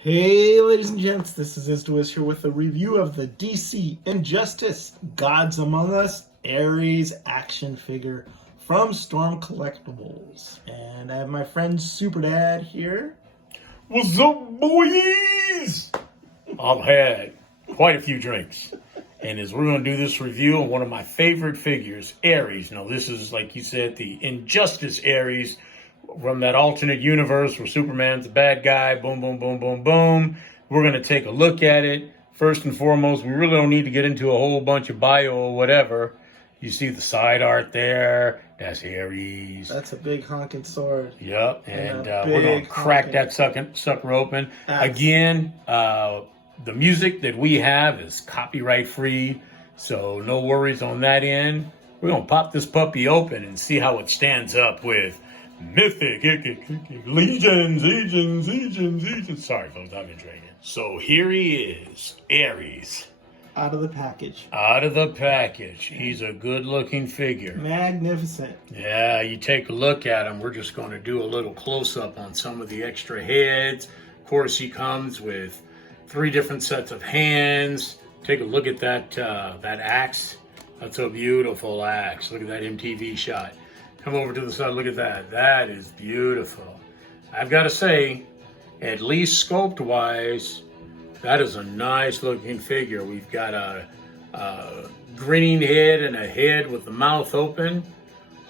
Hey, ladies and gents, this is Isdwiz here with a review of the DC Injustice Gods Among Us Ares action figure from Storm Collectibles. And I have my friend Super Dad here. What's up, boys? I've had quite a few drinks. And as we're going to do this review on one of my favorite figures, Ares. Now, this is, like you said, the Injustice Ares from that alternate universe where Superman's the bad guy. Boom, boom, boom, boom, boom. We're going to take a look at it. First and foremost, we really don't need to get into a whole bunch of bio or whatever. You see the side art there. That's Ares. That's a big honking sword. Yep. And we're going to crack that sucker open. Again, the music that we have is copyright free, so no worries on that end. We're going to pop this puppy open and see how it stands up with Mythic Legions. Sorry, folks, I've been drinking. So here he is, Ares. Out of the package. Out of the package. He's a good-looking figure. Magnificent. Yeah, you take a look at him. We're just going to do a little close-up on some of the extra heads. Of course, he comes with 3 different sets of hands. Take a look at that axe. That's a beautiful axe. Look at that MTV shot. Come over to the side. Look at that. That is beautiful. I've got to say, at least sculpt-wise, that is a nice-looking figure. We've got a grinning head and a head with the mouth open.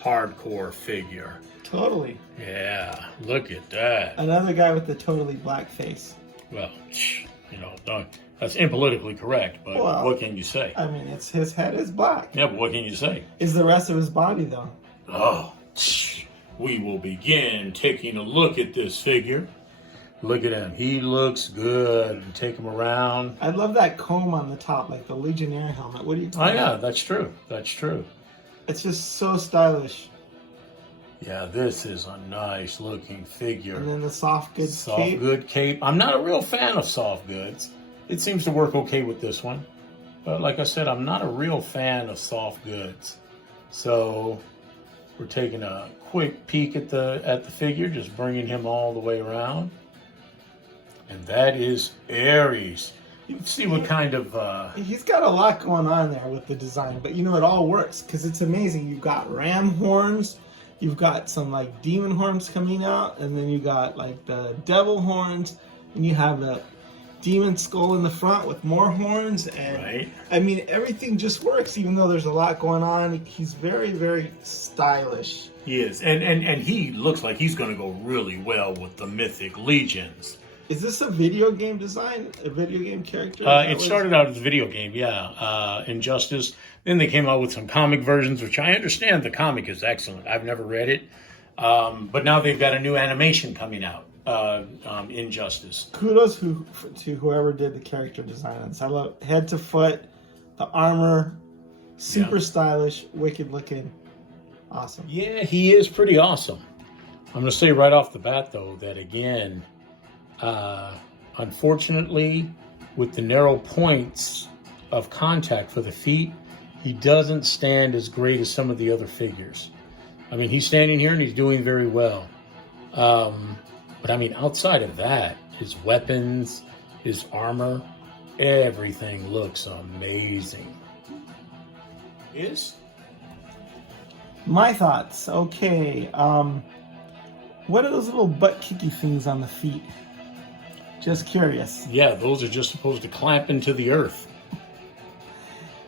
Hardcore figure. Totally. Yeah, look at that. Another guy with the totally black face. Well, that's impolitically correct, but what can you say? I mean, his head is black. Yeah, but what can you say? Is the rest of his body, though? Oh, we will begin taking a look at this figure. Look at him. He looks good. Take him around. I love that comb on the top, like the Legionnaire helmet. What do you call that? Oh, yeah, that's true. That's true. It's just so stylish. Yeah, this is a nice looking figure. And then the soft goods cape. Soft good cape. I'm not a real fan of soft goods. It seems to work okay with this one. But like I said, I'm not a real fan of soft goods. So we're taking a quick peek at the figure, just bringing him all the way around. And that is Ares. You can see what kind of... He's got a lot going on there with the design, but it all works because it's amazing. You've got ram horns, you've got some like demon horns coming out, and then you got like the devil horns, and you have the demon skull in the front with more horns. And right. I mean, everything just works, even though there's a lot going on. He's very, very stylish. He is, and he looks like he's going to go really well with the Mythic Legions. Is this a video game design? A video game character? It started out as a video game, yeah. Injustice. Then they came out with some comic versions, which I understand the comic is excellent. I've never read it. But now they've got a new animation coming out, Injustice. Kudos to whoever did the character design on this. I love head to foot, the armor, super stylish, wicked looking. Awesome. Yeah, he is pretty awesome. I'm going to say right off the bat, though, that again... unfortunately, with the narrow points of contact for the feet, he doesn't stand as great as some of the other figures. I mean, he's standing here and he's doing very well. But I mean, outside of that, his weapons, his armor, everything looks amazing. Yes? My thoughts. Okay. What are those little butt kicky things on the feet? Just curious. Yeah, those are just supposed to clamp into the earth.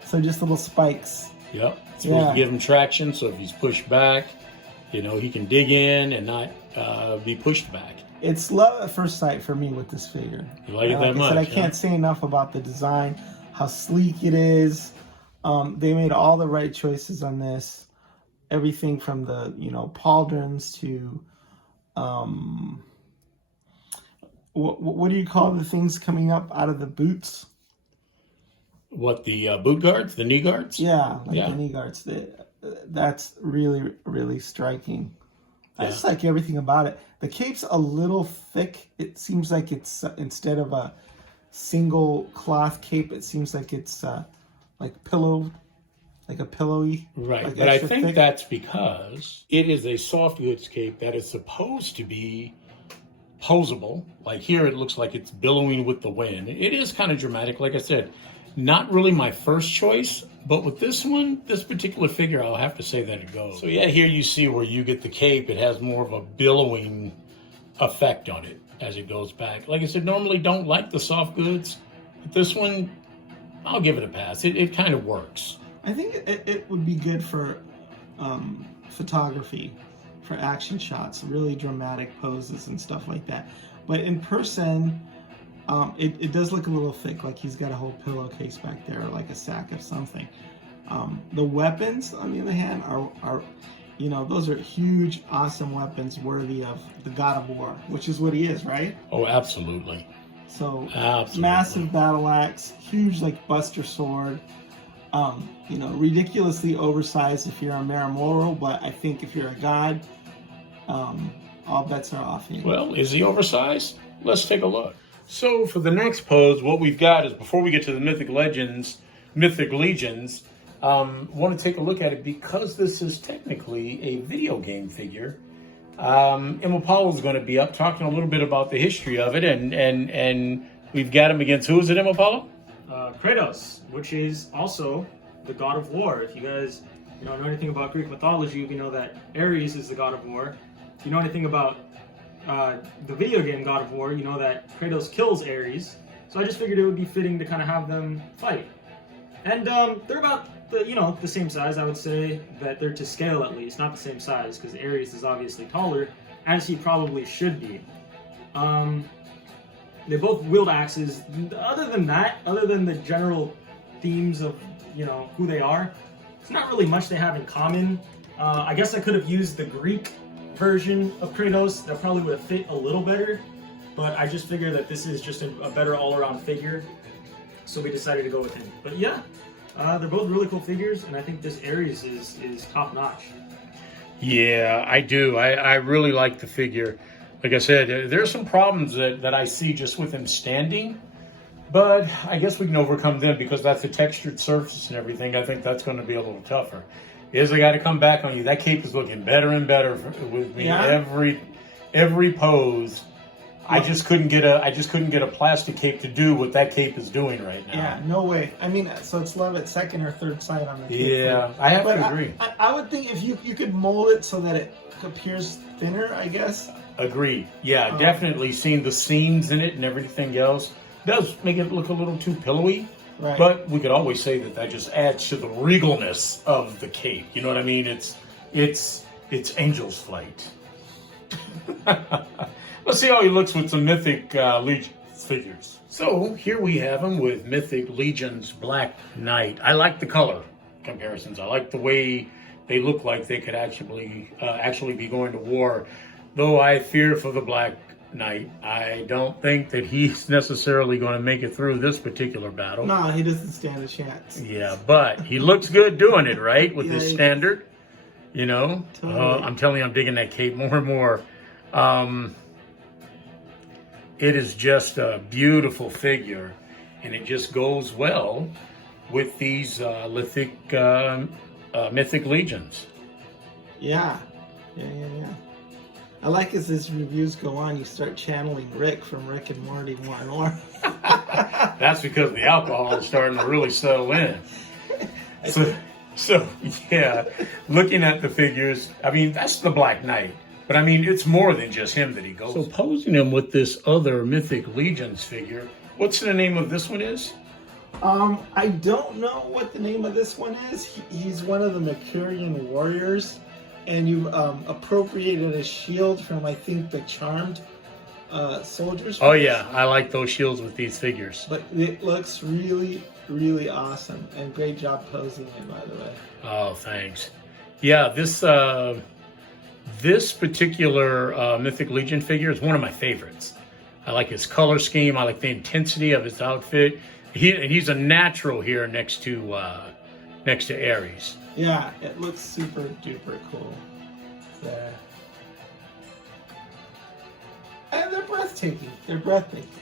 So just little spikes. Yep. It's supposed to give him traction, so if he's pushed back, he can dig in and not be pushed back. It's love at first sight for me with this figure. You like it that much? I can't say enough about the design, how sleek it is. They made all the right choices on this. Everything from the, pauldrons to... What do you call the things coming up out of the boots? What, the boot guards? The knee guards? Yeah, the knee guards. That's really, really striking. I just like everything about it. The cape's a little thick. It seems like it's, instead of a single cloth cape, it seems like it's like a pillowy. Right, like but I think that's because it is a soft goods cape that is supposed to be posable. Like here, it looks like it's billowing with the wind. It is kind of dramatic. Like I said, not really my first choice, but with this one, this particular figure, I'll have to say that it goes. So yeah, here you see where you get the cape. It has more of a billowing effect on it as it goes back. Like I said, normally don't like the soft goods, but this one, I'll give it a pass. It kind of works. I think it would be good for photography, for action shots, really dramatic poses and stuff like that. But in person, it does look a little thick, like he's got a whole pillowcase back there, or like a sack of something. The weapons, on the other hand, are those are huge, awesome weapons worthy of the God of War, which is what he is, right? Oh, absolutely. So, absolutely. Massive battle axe, huge, like, buster sword. Ridiculously oversized if you're a Maramoro, but I think if you're a god, all bets are off you. Well, is he oversized? Let's take a look. So for the next pose, what we've got is, before we get to the Mythic Legions, want to take a look at it because this is technically a video game figure. Emma Powell is going to be up talking a little bit about the history of it, and we've got him against, who is it, Emma Powell? Kratos, which is also the god of war. If you guys know anything about Greek mythology, you know that Ares is the god of war. If you know anything about the video game God of War, you know that Kratos kills Ares. So I just figured it would be fitting to kind of have them fight. And they're about the same size. I would say that they're to scale at least, not the same size, because Ares is obviously taller, as he probably should be. They both wield axes. Other than that, other than the general themes of who they are, it's not really much they have in common. I guess I could have used the Greek version of Kratos. That probably would have fit a little better, but I just figured that this is just a better all-around figure, so we decided to go with him. But yeah, they're both really cool figures, and I think this Ares is top-notch. Yeah, I do. I really like the figure. Like I said, there's some problems that I see just with him standing, but I guess we can overcome them because that's a textured surface and everything. I think that's going to be a little tougher. Is I got to come back on you. That cape is looking better and better with me every pose. I just couldn't get a plastic cape to do what that cape is doing right now. Yeah, no way. I mean, so it's love at second or third sight on the cape. Yeah, I have to agree. I would think if you could mold it so that it appears thinner, I guess. Agreed. Yeah, definitely seeing the seams in it and everything else does make it look a little too pillowy. Right. But we could always say that just adds to the regalness of the cape. You know what I mean? It's Angel's Flight. Let's see how he looks with some Mythic Legions figures. So here we have him with Mythic Legions Black Knight. I like the color comparisons. I like the way they look like they could actually be going to war. Though I fear for the Black Knight. I don't think that he's necessarily going to make it through this particular battle. No, he doesn't stand a chance. Yeah, but he looks good doing it, right? With his standard, Totally. I'm telling you, I'm digging that cape more and more. It is just a beautiful figure, and it just goes well with these Mythic Legions. Yeah. I like as his reviews go on, you start channeling Rick from Rick and Morty more and more. That's because the alcohol is starting to really settle in. So yeah, looking at the figures, I mean, that's the Black Knight. But I mean, it's more than just him that he goes. So posing him with this other Mythic Legions figure, what's the name of this one is? I don't know what the name of this one is. He's one of the Mercurian warriors. And you've appropriated a shield from, I think, the Charmed soldiers. Oh, yeah. I like those shields with these figures. But it looks really, really awesome. And great job posing it, by the way. Oh, thanks. Yeah, this particular Mythic Legion figure is one of my favorites. I like his color scheme. I like the intensity of his outfit. He's a natural here next to Ares. Yeah, it looks super duper cool. There. And they're breathtaking.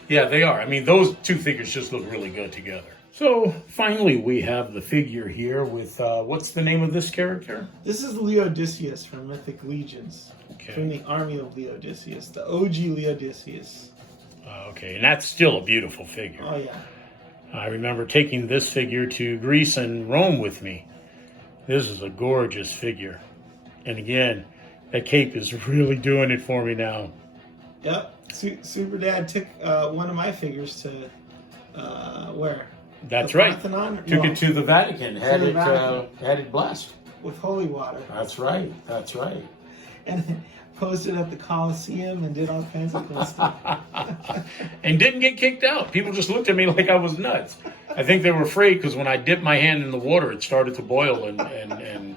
Yeah, they are. I mean, those two figures just look really good together. So finally, we have the figure here with what's the name of this character? This is Leodicius from Mythic Legions. Okay. From the army of Leodicius, the OG Leodicius. Okay, and that's still a beautiful figure. Oh yeah. I remember taking this figure to Greece and Rome with me. This is a gorgeous figure. And again, that cape is really doing it for me now. Yep. Super Dad took one of my figures to where? That's The right. Parthenon? Took No, it to the Vatican. Had the it Vatican. had it blessed. with holy water. That's right. That's right. And posted at the Coliseum and did all kinds of cool stuff. And didn't get kicked out. People just looked at me like I was nuts. I think they were afraid because when I dipped my hand in the water, it started to boil and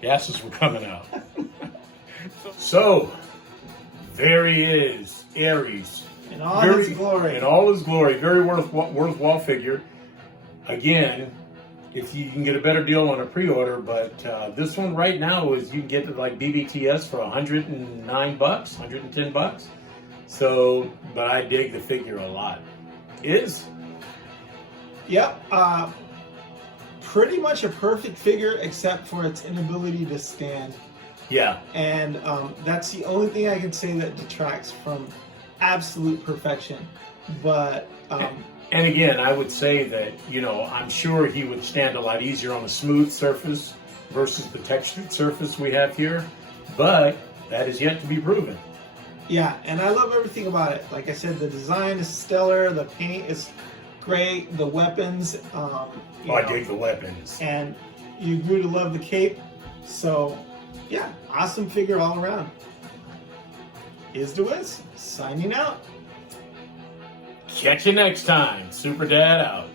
gases were coming out. So, there he is, Ares. In all his glory. In all his glory. Very worthwhile figure. Again, if you can get a better deal on a pre-order, but this one right now is you can get it like BBTS for $109, $110. So, but I dig the figure a lot. Yep. Pretty much a perfect figure except for its inability to stand. Yeah. And that's the only thing I can say that detracts from absolute perfection. But and again, I would say that, I'm sure he would stand a lot easier on a smooth surface versus the textured surface we have here, but that is yet to be proven. yeah, and I love everything about it. Like I said, the design is stellar, the paint is great, the weapons. I dig the weapons. And you grew to love the cape. So, yeah, awesome figure all around. Is the Wiz signing out. Catch you next time. Super Dad out.